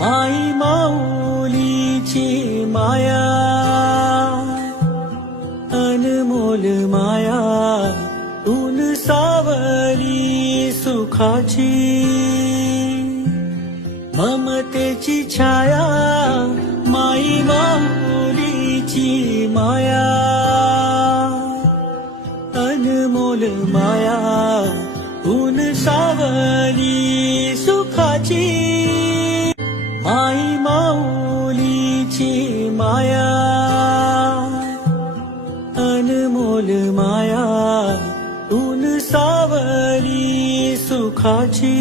माई माऊलीची माया, अनमोल माया, ऊन सावली सुखाची, ममतेची छाया, माई माऊलीची माया, अनमोल माया, ऊन सावली सुखाची, माई माऊलीची माया, अनमोल माया, ऊन सावली सुखाची,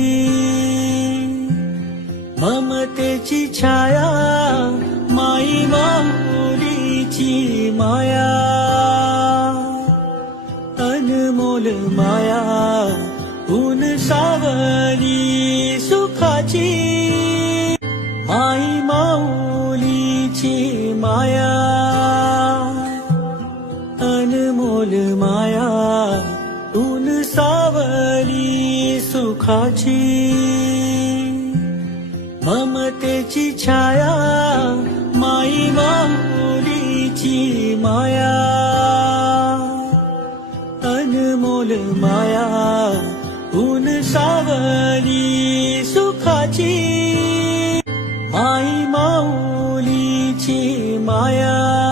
ममतेची छाया, माई माऊलीची माया, अनमोल माया, ऊन सावली सुखाची, माई माऊलीची माया, अनमोल माया, ऊन सावली सुखाची, ममतेची छाया, माई माऊलीची माया, अनमोल माया, ऊन सावली सुखाची, माई माऊलीची माया.